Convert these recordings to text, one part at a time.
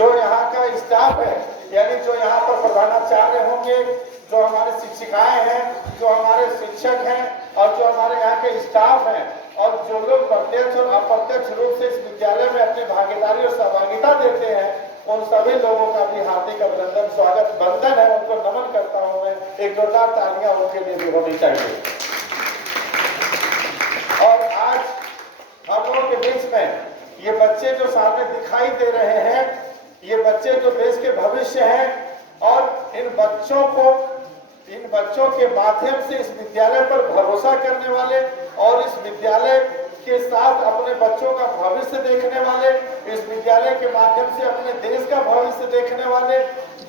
जो यहाँ का स्टाफ है, यानी जो यहाँ पर प्रधानाचार्य होंगे, जो हमारे शिक्षिकाएं हैं, जो हमारे शिक्षक हैं और जो हमारे यहाँ के स्टाफ हैं और जो लोग प्रत्यक्ष और अप्रत्यक्ष रूप से इस विद्यालय में अपनी भागीदारी और सहभागिता देते हैं, उन सभी लोगों का भी हार्दिक अभिनंदन, स्वागत, वंदन है, उनको नमन करता हूं मैं। एक जोरदार तालियां उनके लिए भी होनी चाहिए। और आज हम लोगों के बीच में ये बच्चे जो सामने दिखाई दे रहे हैं, ये बच्चे जो देश के भविष्य हैं और इन बच्चों के माध्यम से इस विद्यालय पर भरोसा करने वाले और इस विद्यालय के साथ अपने बच्चों का भविष्य देखने वाले, इस विद्यालय के माध्यम से अपने देश का भविष्य देखने वाले,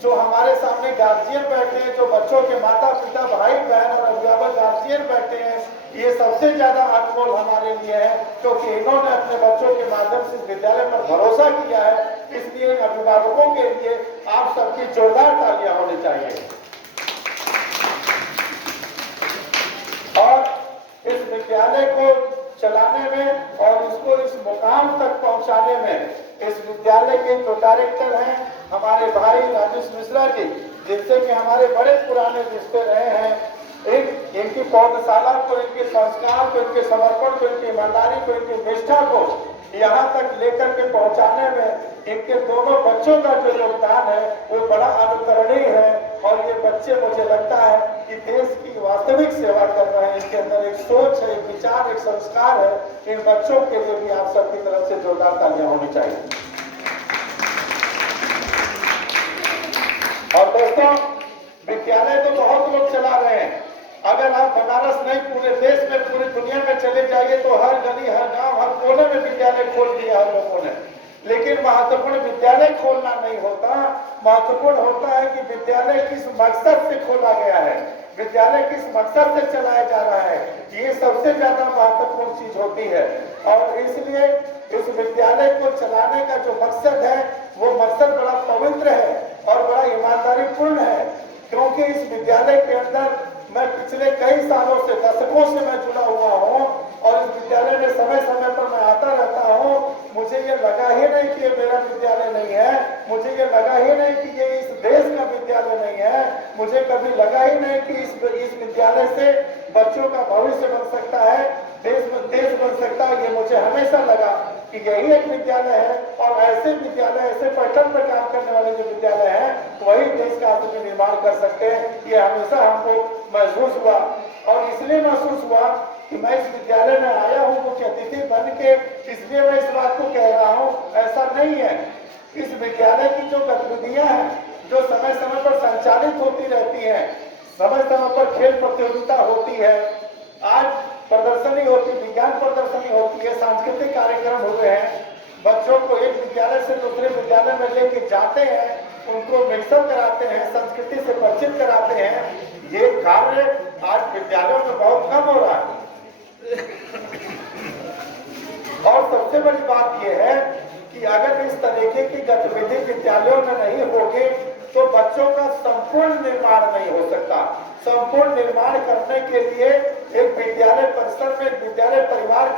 जो हमारे सामने गार्जियन बैठे हैं, जो बच्चों के माता पिता, भाई बहन और अभिभावक गार्जियन बैठे हैं, ये सबसे ज्यादा अनमोल हमारे लिए है, क्योंकि इन्होंने अपने बच्चों के माध्यम से इस विद्यालय पर भरोसा किया है। इसलिए अभिभावकों के लिए आप सबकी जोरदार तालियां होनी चाहिए। और इस विद्यालय को चलाने में और इसको इस मुकाम तक पहुंचाने में इस विद्यालय के जो डायरेक्टर हैं हमारे भाई राजेश मिश्रा जी, जिनसे कि हमारे बड़े पुराने रिश्ते रहे हैं, इनकी पौधशाला को, इनके संस्कार को, इनके समर्पण को, इनकी ईमानदारी को, इनकी निष्ठा को यहाँ तक लेकर के पहुंचाने में इनके दोनों बच्चों का जो योगदान है वो बड़ा अनुकरणीय है। और ये बच्चे, मुझे लगता है कि देश की वास्तविक सेवा कर रहे हैं। इनके अंदर एक सोच है, एक विचार, एक संस्कार है। इन बच्चों के लिए भी आप सबकी तरफ से जोरदार तालियां होनी चाहिए। और दोस्तों, विद्यालय तो बहुत लोग चला रहे हैं। अगर आप बनारस नहीं, पूरे देश में, पूरी दुनिया में चले जाइए तो हर गली, हर गांव, हर कोने में विद्यालय खोल दिया है लोगों ने। लेकिन महत्वपूर्ण विद्यालय खोलना नहीं होता, महत्वपूर्ण होता है कि विद्यालय किस मकसद से खोला गया है, विद्यालय किस मकसद से चलाया जा रहा है, ये सबसे ज्यादा महत्वपूर्ण चीज होती है। और इसलिए इस विद्यालय को चलाने का जो मकसद है वो मकसद बड़ा पवित्र है और बड़ा ईमानदारी पूर्ण है, क्योंकि इस विद्यालय के अंदर मैं पिछले कई सालों से, दशकों से मैं जुड़ा हुआ हूँ और इस विद्यालय में समय समय पर मैं आता रहता हूँ। मुझे ये लगा ही नहीं कि ये मेरा विद्यालय नहीं है, मुझे ये लगा ही नहीं कि ये इस देश का विद्यालय नहीं है, मुझे कभी लगा ही नहीं कि इस विद्यालय से बच्चों का भविष्य बन सकता है, देश बन सकता है। ये मुझे हमेशा लगा कि यही एक विद्यालय है और ऐसे विद्यालय, ऐसे पैटर्न पर काम करने वाले जो विद्यालय हैं, वही देश का आत्म निर्माण कर सकते हैं। ये हमेशा हमको महसूस हुआ और इसलिए महसूस हुआ कि मैं इस विद्यालय में आया हूँ मुख्य अतिथि बन के, इसलिए मैं इस बात को कह रहा हूँ। ऐसा नहीं है। इस विद्यालय की जो गतिविधियां हैं, जो समय समय पर संचालित होती रहती हैं, समय समय पर खेल प्रतियोगिता होती है, आज प्रदर्शनी होती, विज्ञान प्रदर्शनी होती है, सांस्कृतिक कार्यक्रम हुए हैं, बच्चों को एक विद्यालय से दूसरे विद्यालय में लेके जाते हैं, उनको मिक्सअप कराते हैं, संस्कृति से परिचित कराते हैं। ये कार्य आज विद्यालयों में बहुत कम हो रहा है। और सबसे बड़ी बात यह है कि अगर इस तरीके की गतिविधि विद्यालयों में नहीं होगी तो बच्चों का संपूर्ण निर्माण नहीं हो सकता। संपूर्ण निर्माण करने के लिए एक विद्यालय परिसर में, विद्यालय परिवार